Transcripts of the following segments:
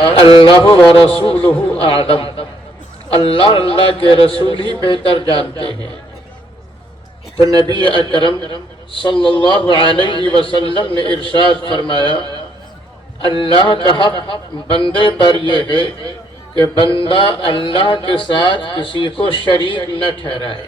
اللہ و رسولہ اعلم، اللہ کے رسول ہی بہتر جانتے ہیں۔ تو نبی اکرم صلی اللہ علیہ وسلم نے ارشاد فرمایا، اللہ کا حق بندے پر یہ ہے کہ بندہ اللہ کے ساتھ کسی کو شریک نہ ٹھہرائے،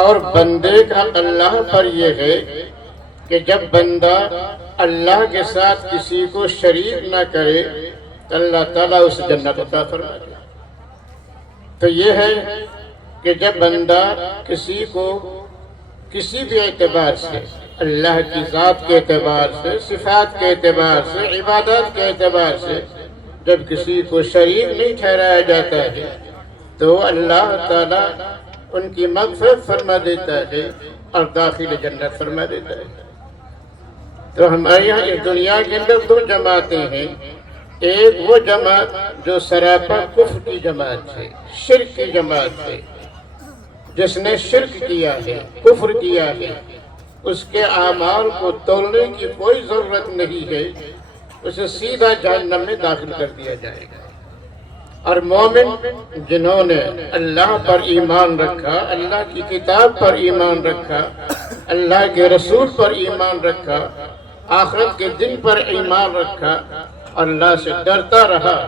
اور بندے کا حق اللہ پر یہ ہے کہ جب بندہ اللہ کے ساتھ کسی کو شریک نہ کرے تو اللہ تعالیٰ اس جنت عطا فرما دے۔ تو یہ ہے کہ جب بندہ کسی کو کسی بھی اعتبار سے، اللہ کی ذات کے اعتبار سے، صفات کے اعتبار سے، عبادات کے اعتبار سے جب کسی کو شریک نہیں ٹھہرایا جاتا ہے تو اللہ تعالیٰ ان کی مغفرت فرما دیتا ہے اور داخل جنت فرما دیتا ہے۔ تو ہمارے یہاں اس دنیا کے اندر دو جماعتیں ہیں، ایک وہ جماعت جو سراپا کفر کی جماعت ہے، شرک کی جماعت ہے، جس نے شرک کیا ہے، کفر کیا ہے، اس کے اعمال کو تولنے کی کوئی ضرورت نہیں ہے، اسے سیدھا جہنم میں داخل کر دیا جائے گا۔ اور مومن جنہوں نے اللہ پر ایمان رکھا، اللہ کی کتاب پر ایمان رکھا، اللہ کے رسول پر ایمان رکھا، آخرت کے دن پر ایمان رکھا، اللہ سے ڈرتا رہا،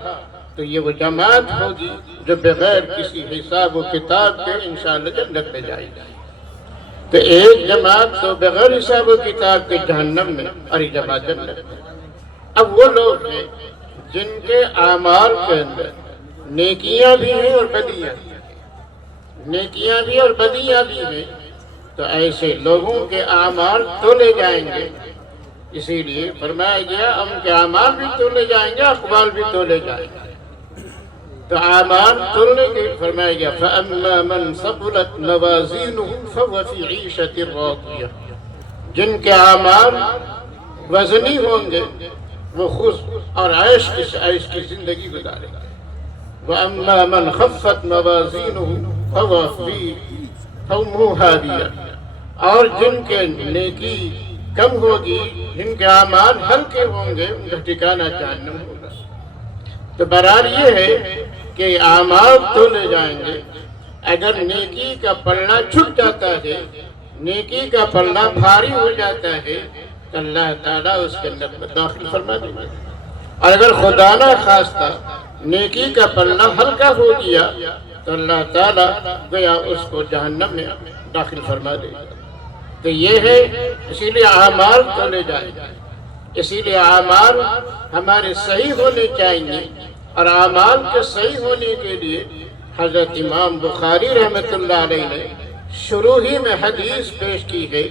تو یہ وہ جماعت ہوگی جو بغیر کسی حساب و کتاب کے انشاءاللہ جنت میں جائے گی۔ تو ایک جماعت تو بغیر حساب و کتاب کے جہنم میں، اور ایک جماعت جنت میں۔ اب وہ لوگ ہیں جن کے اعمال کے اندر نیکیاں بھی ہیں اور بدیاں بھی ہیں، نیکیاں بھی اور بدیاں بھی ہیں، تو ایسے لوگوں کے اعمال تولے جائیں گے۔ اسی لیے فرمایا گیا ان کے اعمال بھی تولے جائیں گے، اقوال بھی تولے جائیں گے۔ تو اعمال تولنے کے فرمایا گیا فَأَمَّا مَنْ ثَقُلَتْ مَوَازِينُهُ فَهُوَ فِي عِيشَةٍ رَاضِيَةٍ، جن کے اعمال وزنی ہوں گے وہ خوش اور عیش کی زندگی گزارے گا۔ وَأَمَّا مَنْ خَفَّتْ مَوَازِينُهُ فَهُوَ فِي أُمُّهُ هَاوِيَةٌ، اور جن کے نیکی کم ہوگی، جن کے اعمال ہلکے ہوں گے، ان کا ٹھکانہ جہنم ہوگا۔ تو برحال یہ ہے کہ اعمال تولے جائیں گے، اگر نیکی کا پلڑا چھٹ جاتا ہے، نیکی کا پلڑا بھاری ہو جاتا ہے تو اللہ تعالیٰ اس کے اندر میں داخل فرما دے گا، اور اگر خدا نہ خواستہ نیکی کا پلڑا ہلکا ہو گیا تو اللہ تعالیٰ گویا اس کو جہنم میں داخل فرما دے گا۔ تو یہ ہے، اسی لیے اعمال تولے جائیں گے، اسی لیے اعمال ہمارے صحیح ہونے چاہیے، اور اعمال کے صحیح ہونے کے لیے حضرت امام بخاری رحمۃ اللہ علیہ نے شروع ہی میں حدیث پیش کی ہے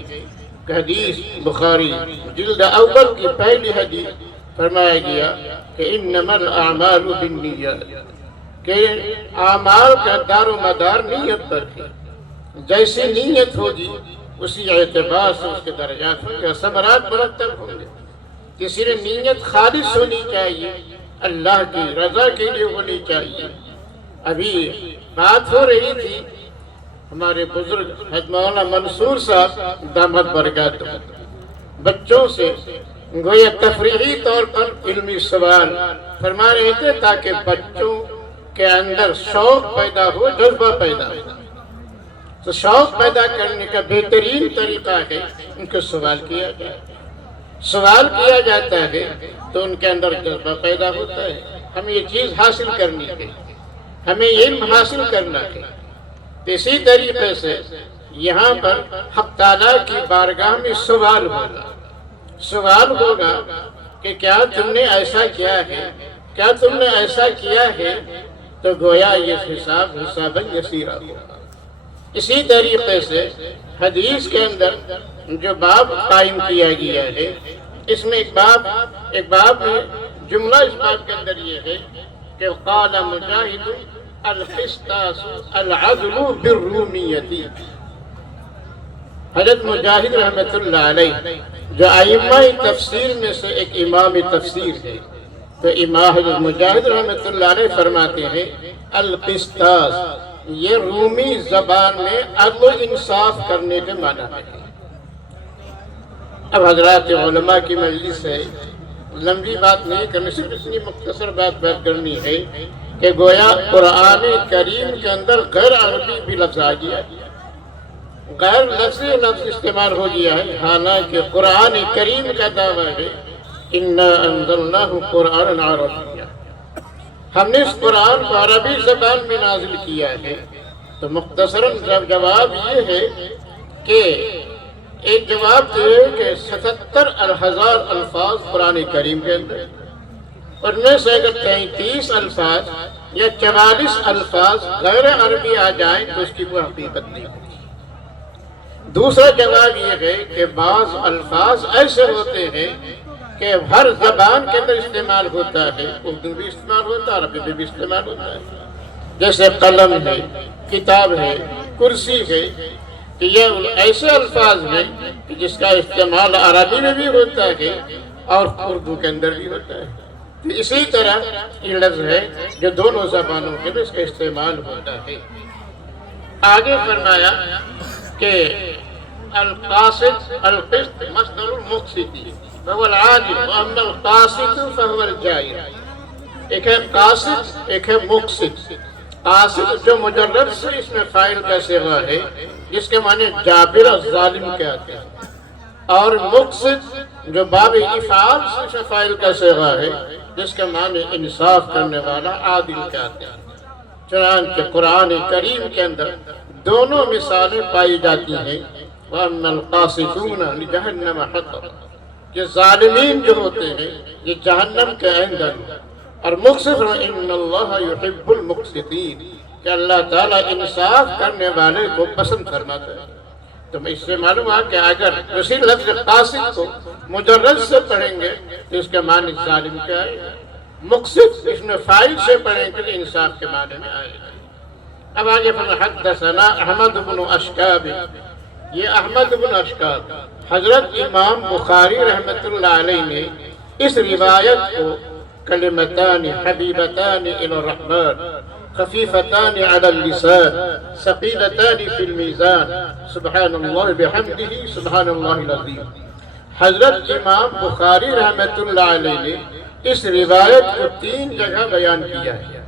کہ حدیث بخاری جلد اول کی پہلی حدیث فرمایا گیا کہ انما الاعمال بالنیات، کہ اعمال کا دار و مدار نیت پر ہے، جیسی نیت ہوگی اسی اعتبار سے اس کے درجات ہوں گے، ثمرات مرتب ہوں گے۔ کسی نے نیت خالص ہونی چاہیے، اللہ کی رضا کے لیے ہونی چاہیے۔ ابھی بات ہو رہی تھی ہمارے بزرگ حضرت مولانا منصور صاحب دامت برکاتہ بچوں سے گویا تفریحی طور پر علمی سوال فرما رہے تھے تاکہ بچوں کے اندر شوق پیدا ہو، جذبہ پیدا ہو۔ تو شوق پیدا کرنے کا بہترین طریقہ ہے ان کو سوال کیا جائے، سوال کیا جاتا ہے تو ان کے اندر جذبہ پیدا ہوتا ہے، ہمیں یہ چیز حاصل کرنی ہے، ہمیں علم حاصل کرنا ہے۔ اسی طریقے سے یہاں پر حق تعالیٰ کی بارگاہ میں سوال ہوگا، سوال ہوگا کہ کیا تم نے ایسا کیا ہے، کیا تم نے ایسا کیا ہے، تو گویا یہ حساب یسیرا ہوگا۔ اسی طریقے سے حدیث کے اندر جو باب قائم کیا گیا ہے، اس میں ایک باب میں جملہ اس باب کے اندر یہ ہے کہ قال مجاہد القسطاس العدل بالرومیت، حضرت مجاہد رحمۃ اللہ علیہ جو ائمہ تفسیر میں سے ایک امام تفسیر ہے، تو امام حضرت مجاہد رحمۃ اللہ علیہ فرماتے ہیں القسطاس، یہ رومی زبان میں عدل و انصاف کرنے کے معنی ہے۔ اب حضرات علماء کی مجلس ہے، لمبی بات نہیں کرنی، صرف اتنی مختصر بات کرنی ہے کہ گویا قرآن کریم کے اندر غیر عربی بھی لفظ آ گیا، غیر لفظ استعمال ہو گیا ہے، حالانکہ قرآن کریم کا دعویٰ ہے اِنَّا أَنزَلْنَاهُ قُرْآنًا عَرَبِيًّا، ہم نے اس قرآن کو عربی زبان میں نازل کیا ہے۔ تو مختصراً جواب یہ ہے کہ ایک جواب تو ہے کہ 77,000 الفاظ قرآن کریم کے اندر، اور میں سے اگر 33 الفاظ یا 44 الفاظ غیر عربی آ جائیں تو اس کی کوئی حقیقت نہیں ہوتی۔ دوسرا جواب یہ ہے کہ بعض الفاظ ایسے ہوتے ہیں کہ ہر زبان کے اندر استعمال ہوتا ہے، اردو بھی استعمال ہوتا ہے، عربی میں بھی استعمال ہوتا ہے، جیسے قلم ہے، کتاب ہے، کرسی ہے، کہ یہ ایسے الفاظ ہیں کہ جس کا استعمال عربی میں بھی ہوتا ہے اور اردو کے اندر بھی ہوتا ہے۔ تو اسی طرح یہ لفظ ہے جو دونوں زبانوں کے اندر اس کا استعمال ہوتا ہے۔ آگے فرمایا کہ القاسط القسط مصدر المقسط فهو العادل واما القاسط فهو الجائر۔ ایک ہے قاسط، ایک ہے مقسط۔ قاسط جو مجرد سے اس میں فاعل کا صیغہ ہے جس کے معنی جابر اور ظالم کہتے ہیں، اور مقسط جو باب افعال سے اس میں فاعل کا صیغہ ہے جس کے معنی انصاف کرنے والا، عادل کہتے ہیں۔ چنانچہ قرآن کریم کے اندر دونوں مثالیں پائی جاتی ہیں، وَأَمَّا الْقَاسِطُونَ لِجَهَنَّمَ حَطَبٌ، یہ ظالمین جو ہوتے ہیں یہ جہنم کے ایندھن، اور مقسط إِنَّ اللَّهَ يُحِبُّ الْمُقْسِطِينَ، کہ اللہ تعالیٰ انصاف کرنے والے کو پسند فرماتا ہے۔ تو میں اس سے معلوم ہے کہ اگر اسی لفظ قاسط کو مجرد سے پڑھیں گے تو اس کے معنی ظالم کیا ہے، مقسط اس میں فاعل سے پڑھیں گے تو انصاف کے معنی میں آئے گا۔ اب آگے حدثنا احمد بن اشکاب، یہ احمد بن اشکاب حضرت امام بخاری رحمۃ اللہ علیہ نے اس روایت کو کلمتان حبیبتان الی الرحمن خفیفتان علی اللسان ثقیلتان فی المیزان سبحان اللہ بحمدہ سبحان اللہ العظیم، حضرت امام بخاری رحمۃ اللہ علیہ نے اس روایت کو 3 جگہ بیان کیا ہے۔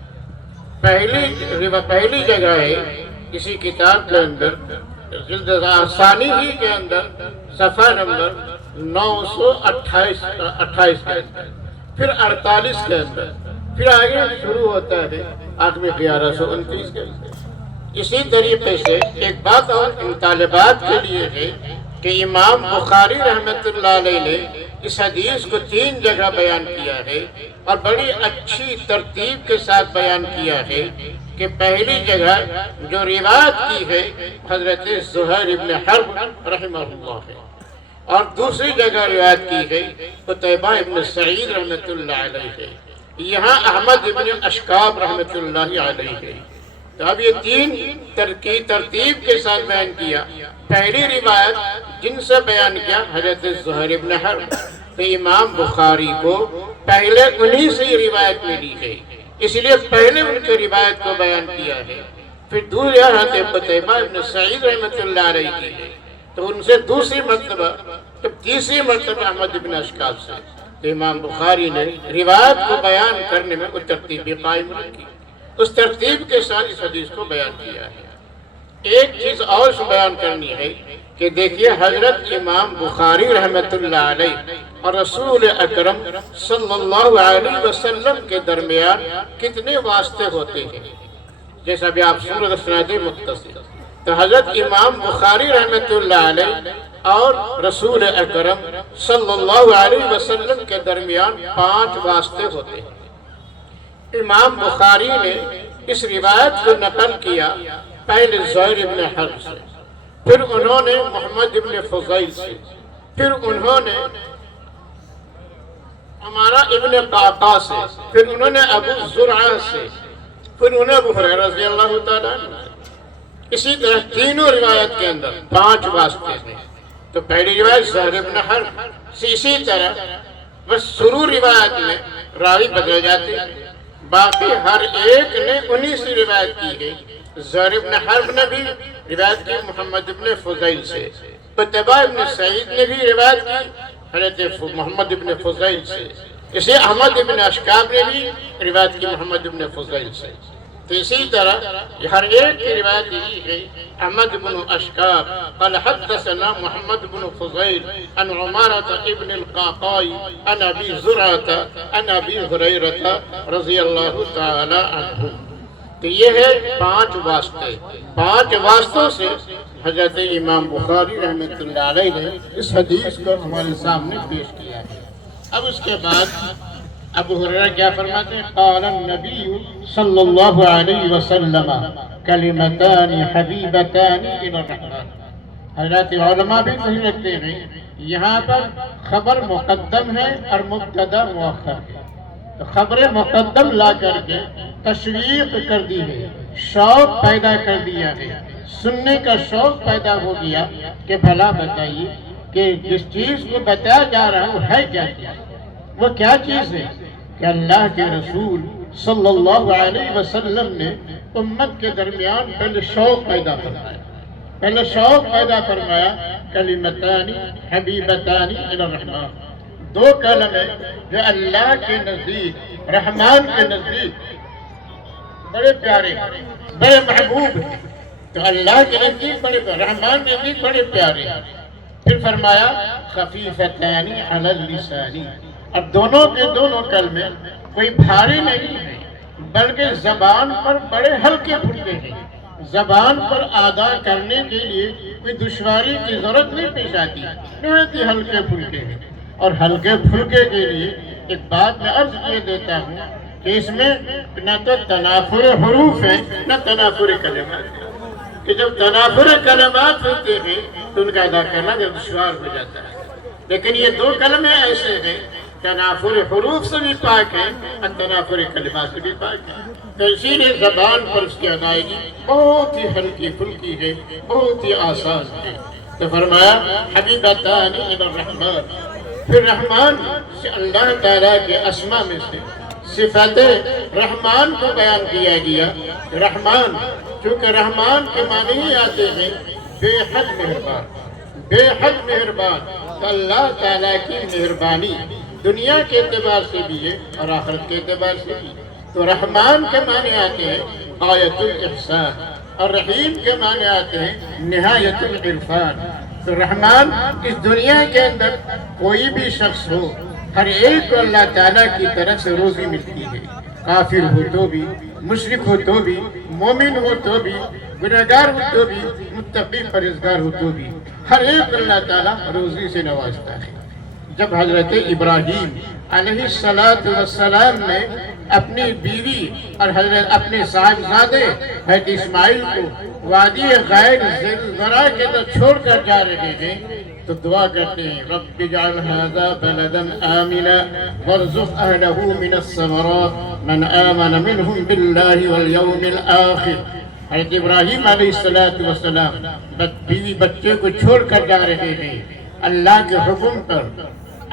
پہلی جگہ ہے کسی کتاب کے اندر جلد ثانی ہی کے اندر صفحہ نمبر 928 کے اندر، پھر 48 کے اندر، پھر آگے شروع ہوتا ہے آخر 1129 کے اندر۔ اسی طریقے سے ایک بات اور ان طالبات کے لیے ہے کہ امام بخاری رحمۃ اللہ علیہ نے اس حدیث کو 3 جگہ بیان کیا ہے اور بڑی اچھی ترتیب کے ساتھ بیان کیا ہے کہ پہلی جگہ جو روایت کی ہے حضرت زہیر ابن حرب رحمہ اللہ ہے، اور دوسری جگہ روایت کی ہے قتیبہ ابن سعید رحمۃ اللہ علیہ ہے، یہاں احمد ابن اشکاب رحمۃ اللہ علیہ ہے۔ تو اب یہ 3 ترتیب کے ساتھ بیان کیا۔ پہلی روایت جن سے بیان کیا حضرت زہیر ابن حرب، تو امام بخاری کو پہلے انہی سے روایت ملی ہے، اس لیے پہلے ان کی روایت کو بیان کیا ہے، پھر دوسری حضرت قتیبہ ابن سعید رحمۃ اللہ علیہ کی ہے، تو ان سے دوسری مرتبہ، تو تیسری مرتبہ احمد ابن اشکاب سے، تو امام بخاری نے روایت کو بیان کرنے میں کوئی ترتیب قائم رکھی، اس ترتیب کے ساتھ اس حدیث کو بیان کیا ہے۔ ایک چیز اور بیان کرنی ہے کہ دیکھیے حضرت امام بخاری رحمۃ اللہ علیہ اور رسول اکرم صلی اللہ علیہ وسلم کے درمیان کتنے واسطے ہوتے ہیں، جیسا بھی آپ سن رہے سند متصل، تو حضرت امام بخاری رحمۃ اللہ علیہ اور رسول اکرم صلی اللہ علیہ وسلم کے درمیان 5 واسطے ہوتے ہیں۔ امام بخاری نے اس روایت کو نقل کیا پہلے زہیر ابن حرب سے، پھر انہوں نے محمد ابن فضیل سے، پھر انہوں نے ہمارا ابن قعقاع سے، پھر انہوں نے ابو زرعہ سے، پھر انہوں نے ابو ہریرہ رضی اللہ تعالیٰ عنہ۔ اسی طرح تینوں روایت کے اندر 5 واسطے ہیں۔ تو پہلی روایت زہیر ابن حرب سے، اسی طرح بس شروع روایت میں راوی بدل جاتے ہیں، باقی ہر ایک نے انہی سے روایت کی گئی۔ زہیر ابن حرب نے بھی روایت کی محمد ابن فضیل سے، قتیبہ ابن سعید نے بھی روایت کی حضرت محمد ابن فضیل سے، اسے احمد ابن اشکاب نے بھی روایت کی محمد ابن فضیل سے. تو اسی طرح ہر ایک کی روایت یہی ہے. احمد بن اشکاب قال حدثنا محمد بن فضیل عن عمارة ابن القعقاع عن ابی زرعة عن ابی ہریرة رضی اللہ تعالی عنہ. تو یہ ہے 5 واسطے. 5 واسطوں سے حضرت امام بخاری رحمۃ اللہ علیہ نے اس حدیث کو ہمارے سامنے پیش کیا ہے. اب اس کے بعد ابو ہریرہ کیا فرماتے ہیں؟ قال النبی صلی اللہ علیہ وسلم کلمتان حبیبتان الی الرحمن. حضرات علماء بھی صحیح رکھتے ہیں یہاں پر خبر مقدم ہے اور مبتدا مؤخر ہے. تو خبر مقدم لا کر کے تشویق کر دی ہے، شوق پیدا کر دیا ہے، سننے کا شوق پیدا ہو گیا کہ بھلا بتائیے کہ جس چیز کو بتایا جا رہا ہے وہ ہے کیا چیز؟ وہ کیا چیز ہے کہ اللہ کے رسول صلی اللہ علیہ وسلم نے امت کے درمیان پہلے شوق پیدا فرمایا. پہلے شوق پیدا فرمایا کلمتان حبیبتان الی الرحمن. 2 کلمے جو اللہ کے نزدیک، رحمان کے نزدیک بڑے پیارے، بڑے محبوب ہیں. تو اللہ کے نزدیک بڑے پیارے، رحمان کے نزدیک بڑے پیارے. پھر فرمایا خفیفتان علی اللسان. اب دونوں کے دونوں کلمے کوئی بھاری نہیں ہے بلکہ زبان پر بڑے ہلکے پھلکے ہیں. زبان پر ادا کرنے کے لیے کوئی دشواری کی ضرورت نہیں پیش آتی، بہت ہی ہلکے پھلکے ہیں. اور ہلکے پھلکے کے لیے ایک بات میں عرض کیے دیتا ہوں کہ اس میں نہ تو تنافر حروف ہیں نہ تنافر کلمات ہیں. کہ جب تنافر کلمات ہوتے ہیں تو ان کا ادا کرنا جب دشوار ہو جاتا ہے. لیکن یہ 2 کلمے ایسے ہیں تنافر حروف سے بھی پاک ہیں اور تنافر کلمات سے بھی پاک ہیں. تو اسی لیے زبان پر اس کی ادائیگی بہت ہی ہلکی پھلکی ہے، بہت ہی آسان ہے. تو فرمایا حبیبتان الی الرحمن. پھر رحمان سے اللہ تعالیٰ کے اسما میں سے صفات رحمان کو بیان کیا گیا. رحمان چونکہ رحمان کے معنی ہی آتے ہیں بے حد مہربان، بے حد مہربان. تو اللہ تعالیٰ کی مہربانی دنیا کے اعتبار سے بھی ہے اور آخرت کے اعتبار سے بھی. تو رحمان کے معنی آتے ہیں غایت الاحسان اور رحیم کے معنی آتے ہیں نہایت العرفان. تو رحمان اس دنیا کے اندر کوئی بھی شخص ہو، ہر ایک کو اللہ تعالیٰ کی طرف سے روزی ملتی ہے. کافر ہو تو بھی، مشرک ہو تو بھی، مومن ہو تو بھی، گنہگار ہو تو بھی، متقی پرہیزگار ہو تو بھی، ہر ایک اللہ تعالیٰ روزی سے نوازتا ہے. جب حضرت ابراہیم علیہ السلام نے اپنی بیوی اور حضرت اپنے صاحبزادے حضرت اسماعیل کو وادی غیر زرع کے اندر چھوڑ کر جا رہے ہیں تو دعا کرتے ہیں رب اجعل هذا بلدا آمنا وارزق اهله من الثمرات من آمن منهم بالله واليوم الآخر. حضرت ابراہیم علیہ السلام بیوی بچے کو چھوڑ کر جا رہے ہیں، اللہ کے حکم پر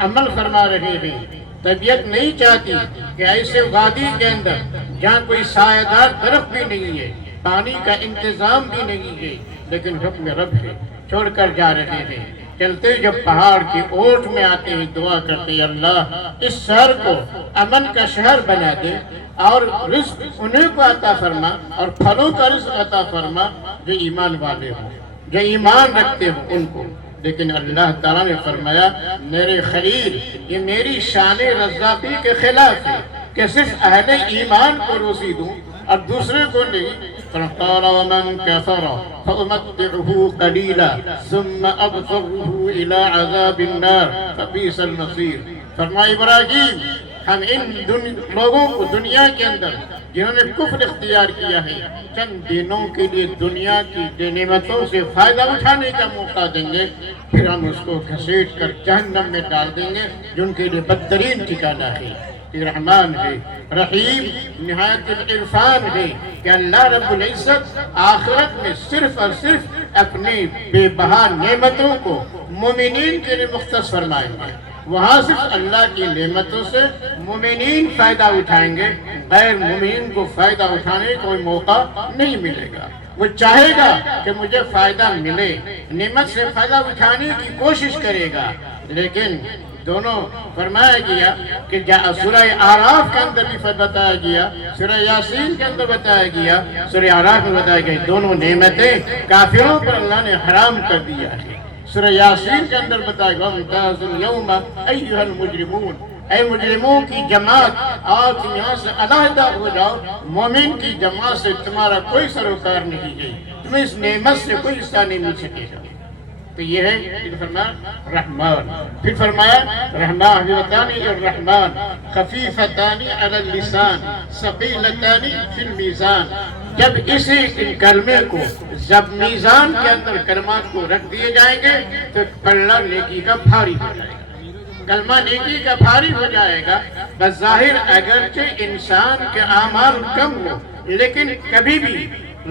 عمل فرما رہے ہیں. طبیعت نہیں چاہتی کہ ایسے وادی کے اندر جہاں کوئی سایہ دار درخت بھی نہیں ہے، پانی کا انتظام بھی نہیں ہے، لیکن حکم رب ہے، چھوڑ کر جا رہے ہیں. چلتے جب پہاڑ کی اوٹ میں آتے ہیں دعا کرتے ہیں اللہ اس شہر کو امن کا شہر بنا دے اور رزق انہیں کو عطا فرما اور پھلوں کا رزق عطا فرما جو ایمان والے ہوں، جو ایمان رکھتے ہوں ان کو. لیکن اللہ تعالیٰ نے فرمایا میرے خلیل یہ میری شان رزاقی کے خلاف ہے کہ صرف اہل ایمان کو روزی دوں اور دوسرے کو نہیں. فَقَالَ وَمَنْ كَفَرَ فَأُمَتِّعُهُ قَلِيلًا ثُمَّ أَضْطَرُّهُ إِلَىٰ عَذَابِ النَّارِ فَبِئْسَ الْمَصِيرُ. فرمایا ابراہیم ہم ان لوگوں کو دنیا کے اندر جنہوں نے کفر اختیار کیا ہے چند دنوں کے لیے دنیا کی نعمتوں سے فائدہ اٹھانے کا موقع دیں گے، پھر ہم اس کو گھسیٹ کر جہنم میں ڈال دیں گے جو ان کے لیے بدترین ٹھکانہ ہے. رحمان ہے، رحیم نہایت العرفان ہے کہ اللہ رب العزت آخرت میں صرف اور صرف اپنی بے بہا نعمتوں کو مومنین کے لیے مختص فرمائیں گے. وہاں صرف اللہ کی نعمتوں سے مومنین فائدہ اٹھائیں گے، غیر مومنین کو فائدہ اٹھانے کا کوئی موقع نہیں ملے گا. وہ چاہے گا کہ مجھے فائدہ ملے، نعمت سے فائدہ اٹھانے کی کوشش کرے گا، لیکن دونوں فرمایا گیا کہ سورہ آراف کے اندر بھی بتایا گیا، سورہ یاسین کے اندر بتایا گیا، سورہ آراف میں بتایا گیا، دونوں نعمتیں کافروں پر اللہ نے حرام کر دیا ہے۔ سورہ یاسین کے اندر بتایا گیا وَامْتَازُوا الْيَوْمَ أَيُّهَا الْمُجْرِمُونَ، اے مجرموں کی جماعت آج تم یہاں سے علیحدہ ہو جاؤ، مومن کی جماعت سے تمہارا کوئی سروکار نہیں ہے، تمہیں اس نعمت سے کوئی حصہ نہیں مل سکے گا۔ تو یہ ہے پھر فرمایا رحمان، پھر فرمایا رحمان حبیبتانی الرحمن خفیفتانی علی اللسان ثقیلتانی فی المیزان۔ جب اسی کلمے کو جب میزان کے اندر کلمات کو رکھ دیے جائیں گے تو پلڑا نیکی کا بھاری ہو جائے گا، کلمہ نیکی کا بھاری ہو جائے گا۔ بظاہر اگرچہ انسان کے اعمال کم ہو لیکن کبھی بھی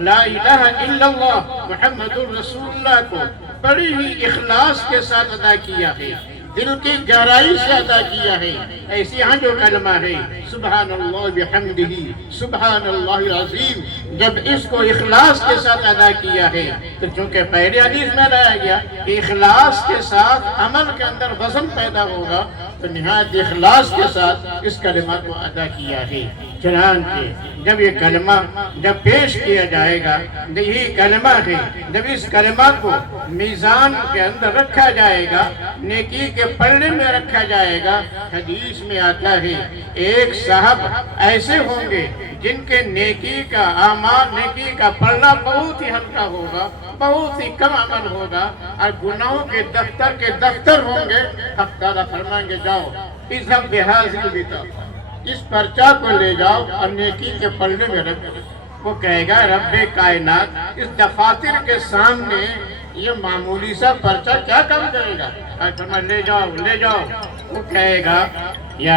لا الہ الا اللہ محمد الرسول اللہ کو بڑی ہی اخلاص کے ساتھ ادا کیا ہے، دل کی گہرائی سے ادا کیا ہے، ایسی ہاں جو کلمہ ہے سبحان اللہ بحمدہ سبحان اللہ العظیم، جب اس کو اخلاص کے ساتھ ادا کیا ہے تو چونکہ پہلے حدیث میں لایا گیا کہ اخلاص کے ساتھ عمل کے اندر وزن پیدا ہوگا، تو نہایت اخلاص کے ساتھ اس کلمہ کو ادا کیا ہے۔ چنانچہ جب یہ کلمہ جب پیش کیا جائے گا، یہی کلمہ ہے، جب اس کلمہ کو میزان کے اندر رکھا جائے گا، نیکی کے پلڑے میں رکھا جائے گا، حدیث میں آتا ہے ایک صاحب ایسے ہوں گے جن کے نیکی کا اعمال، نیکی کا پلڑا بہت ہی ہلکا ہوگا، بہت ہی کم عمل ہوگا، اور گناہوں کے دفتر ہوں گے۔ حق تعالیٰ فرمائیں گے جاؤ اذهب بهذه البطاقة، اس پرچہ کو لے جاؤ اور نیکی کے پلڑے میں رکھ دو۔ وہ کہے گا رب کائنات اس دفاتر کے سامنے یہ معمولی سا پرچہ کیا کام کرے گا؟ لے جاؤ، وہ کہے گا یا